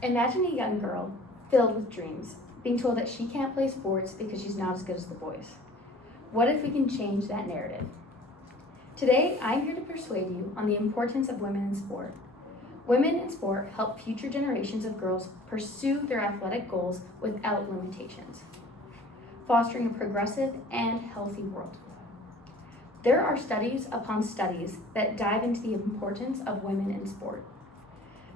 Imagine a young girl filled with dreams, being told that she can't play sports because she's not as good as the boys. What if we can change that narrative? Today, I'm here to persuade you on the importance of women in sport. Women in sport help future generations of girls pursue their athletic goals without limitations, fostering a progressive and healthy world. There are studies upon studies that dive into the importance of women in sport.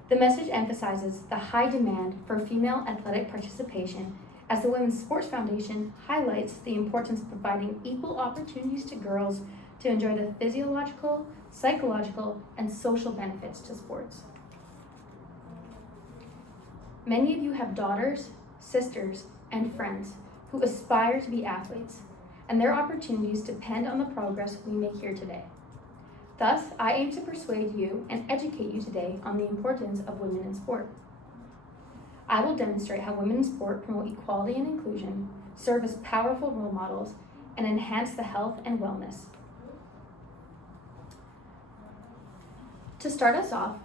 The message emphasizes the high demand for female athletic participation, as the Women's Sports Foundation highlights the importance of providing equal opportunities to girls to enjoy the physiological, psychological, and social benefits to sports. Many of you have daughters, sisters, and friends who aspire to be athletes, and their opportunities depend on the progress we make here today. Thus, I aim to persuade you and educate you today on the importance of women in sport. I will demonstrate how women in sport promote equality and inclusion, serve as powerful role models, and enhance the health and wellness. To start us off,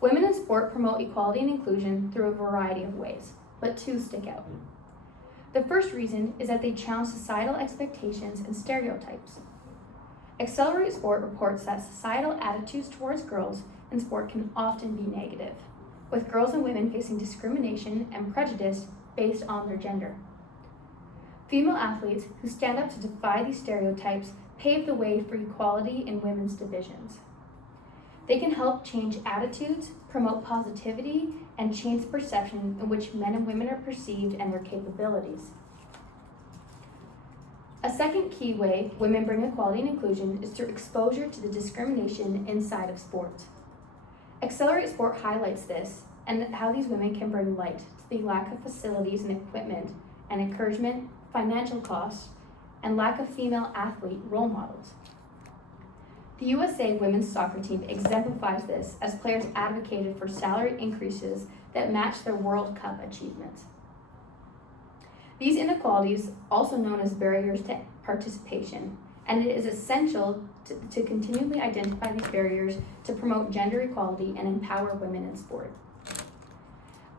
women in sport promote equality and inclusion through a variety of ways, but two stick out. The first reason is that they challenge societal expectations and stereotypes. Accelerate Sport reports that societal attitudes towards girls in sport can often be negative, with girls and women facing discrimination and prejudice based on their gender. Female athletes who stand up to defy these stereotypes pave the way for equality in women's divisions. They can help change attitudes, promote positivity, and change the perception in which men and women are perceived and their capabilities. A second key way women bring equality and inclusion is through exposure to the discrimination inside of sports. Accelerate Sport highlights this and how these women can bring light to the lack of facilities and equipment and encouragement, financial costs, and lack of female athlete role models. The USA women's soccer team exemplifies this as players advocated for salary increases that match their World Cup achievements. These inequalities, also known as barriers to participation, and it is essential to continually identify these barriers to promote gender equality and empower women in sport.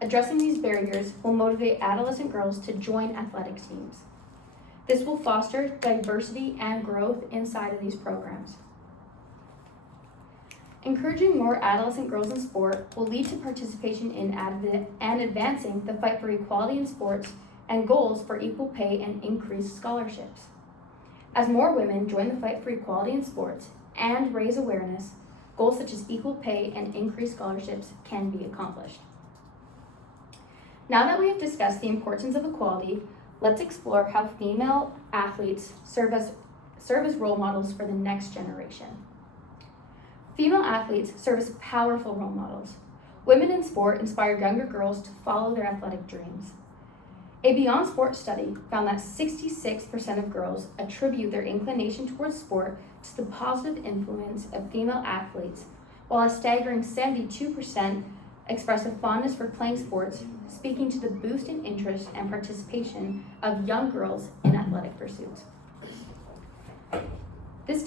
Addressing these barriers will motivate adolescent girls to join athletic teams. This will foster diversity and growth inside of these programs. Encouraging more adolescent girls in sport will lead to participation in and advancing the fight for equality in sports and goals for equal pay and increased scholarships. As more women join the fight for equality in sports and raise awareness, goals such as equal pay and increased scholarships can be accomplished. Now that we have discussed the importance of equality, let's explore how female athletes serve as role models for the next generation. Female athletes serve as powerful role models. Women in sport inspire younger girls to follow their athletic dreams. A Beyond Sport study found that 66% of girls attribute their inclination towards sport to the positive influence of female athletes, while a staggering 72% express a fondness for playing sports, speaking to the boost in interest and participation of young girls in athletic pursuits. This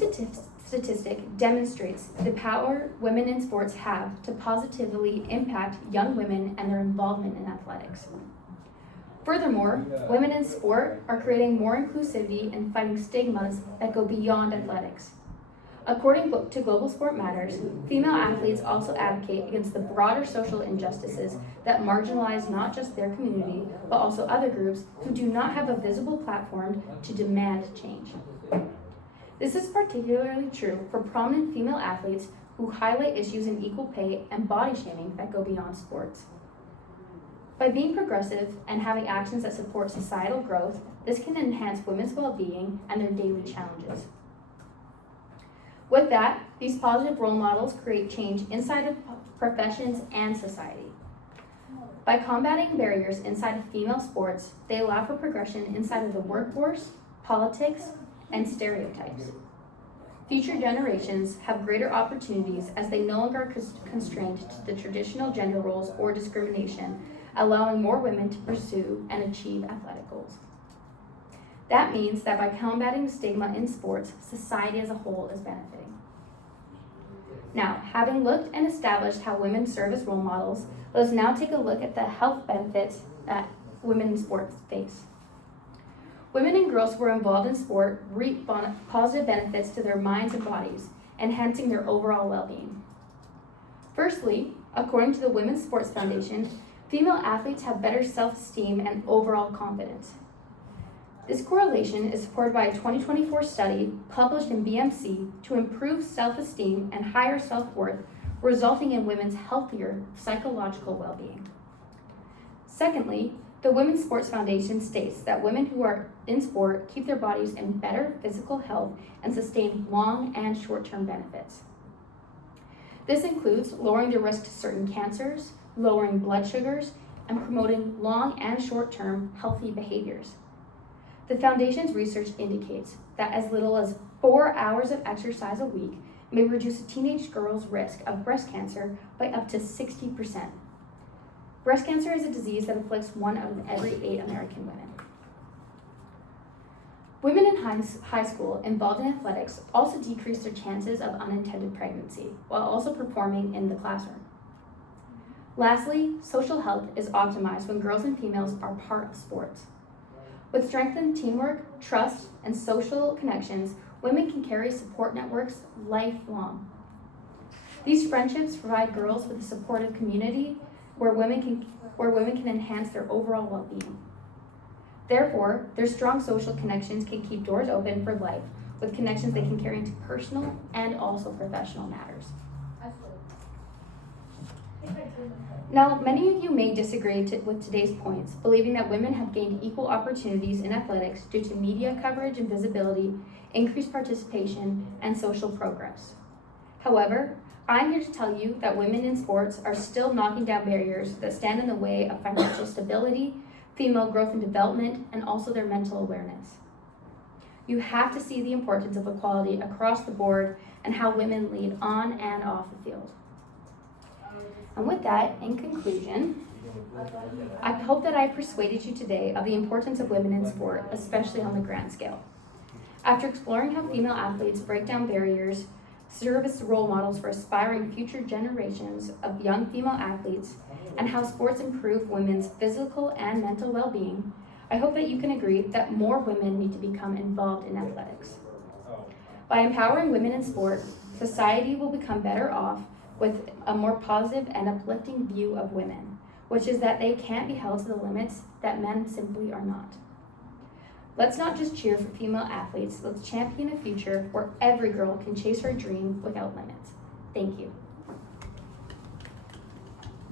statistic demonstrates the power women in sports have to positively impact young women and their involvement in athletics. Furthermore, women in sport are creating more inclusivity and fighting stigmas that go beyond athletics. According to Global Sport Matters, female athletes also advocate against the broader social injustices that marginalize not just their community, but also other groups who do not have a visible platform to demand change. This is particularly true for prominent female athletes who highlight issues in equal pay and body shaming that go beyond sports. By being progressive and having actions that support societal growth, this can enhance women's well-being and their daily challenges. With that, these positive role models create change inside of professions and society. By combating barriers inside of female sports, they allow for progression inside of the workforce, politics, and stereotypes. Future generations have greater opportunities as they no longer are constrained to the traditional gender roles or discrimination, allowing more women to pursue and achieve athletic goals. That means that by combating stigma in sports, society as a whole is benefiting. Now, having looked and established how women serve as role models, let us now take a look at the health benefits that women in sports face. Women and girls who are involved in sport reap positive benefits to their minds and bodies, enhancing their overall well-being. Firstly, according to the Women's Sports Foundation, female athletes have better self-esteem and overall confidence. This correlation is supported by a 2024 study published in BMC to improve self-esteem and higher self-worth, resulting in women's healthier psychological well-being. Secondly, the Women's Sports Foundation states that women who are in sport keep their bodies in better physical health and sustain long and short-term benefits. This includes lowering the risk to certain cancers, lowering blood sugars, and promoting long and short-term healthy behaviors. The Foundation's research indicates that as little as 4 hours of exercise a week may reduce a teenage girl's risk of breast cancer by up to 60%. Breast cancer is a disease that afflicts 1 out of every 8 American women. Women in high school involved in athletics also decrease their chances of unintended pregnancy while also performing in the classroom. Lastly, social health is optimized when girls and females are part of sports. With strengthened teamwork, trust, and social connections, women can carry support networks lifelong. These friendships provide girls with a supportive community where women can enhance their overall well-being. Therefore, their strong social connections can keep doors open for life, with connections they can carry into personal and also professional matters. Now, many of you may disagree with today's points, believing that women have gained equal opportunities in athletics due to media coverage and visibility, increased participation, and social progress. However, I'm here to tell you that women in sports are still knocking down barriers that stand in the way of financial stability, female growth and development, and also their mental awareness. You have to see the importance of equality across the board and how women lead on and off the field. And with that, in conclusion, I hope that I persuaded you today of the importance of women in sport, especially on the grand scale. After exploring how female athletes break down barriers, serve as role models for aspiring future generations of young female athletes, and how sports improve women's physical and mental well-being, I hope that you can agree that more women need to become involved in athletics. By empowering women in sport, society will become better off with a more positive and uplifting view of women, which is that they can't be held to the limits that men simply are not. Let's not just cheer for female athletes, let's champion a future where every girl can chase her dream without limits. Thank you.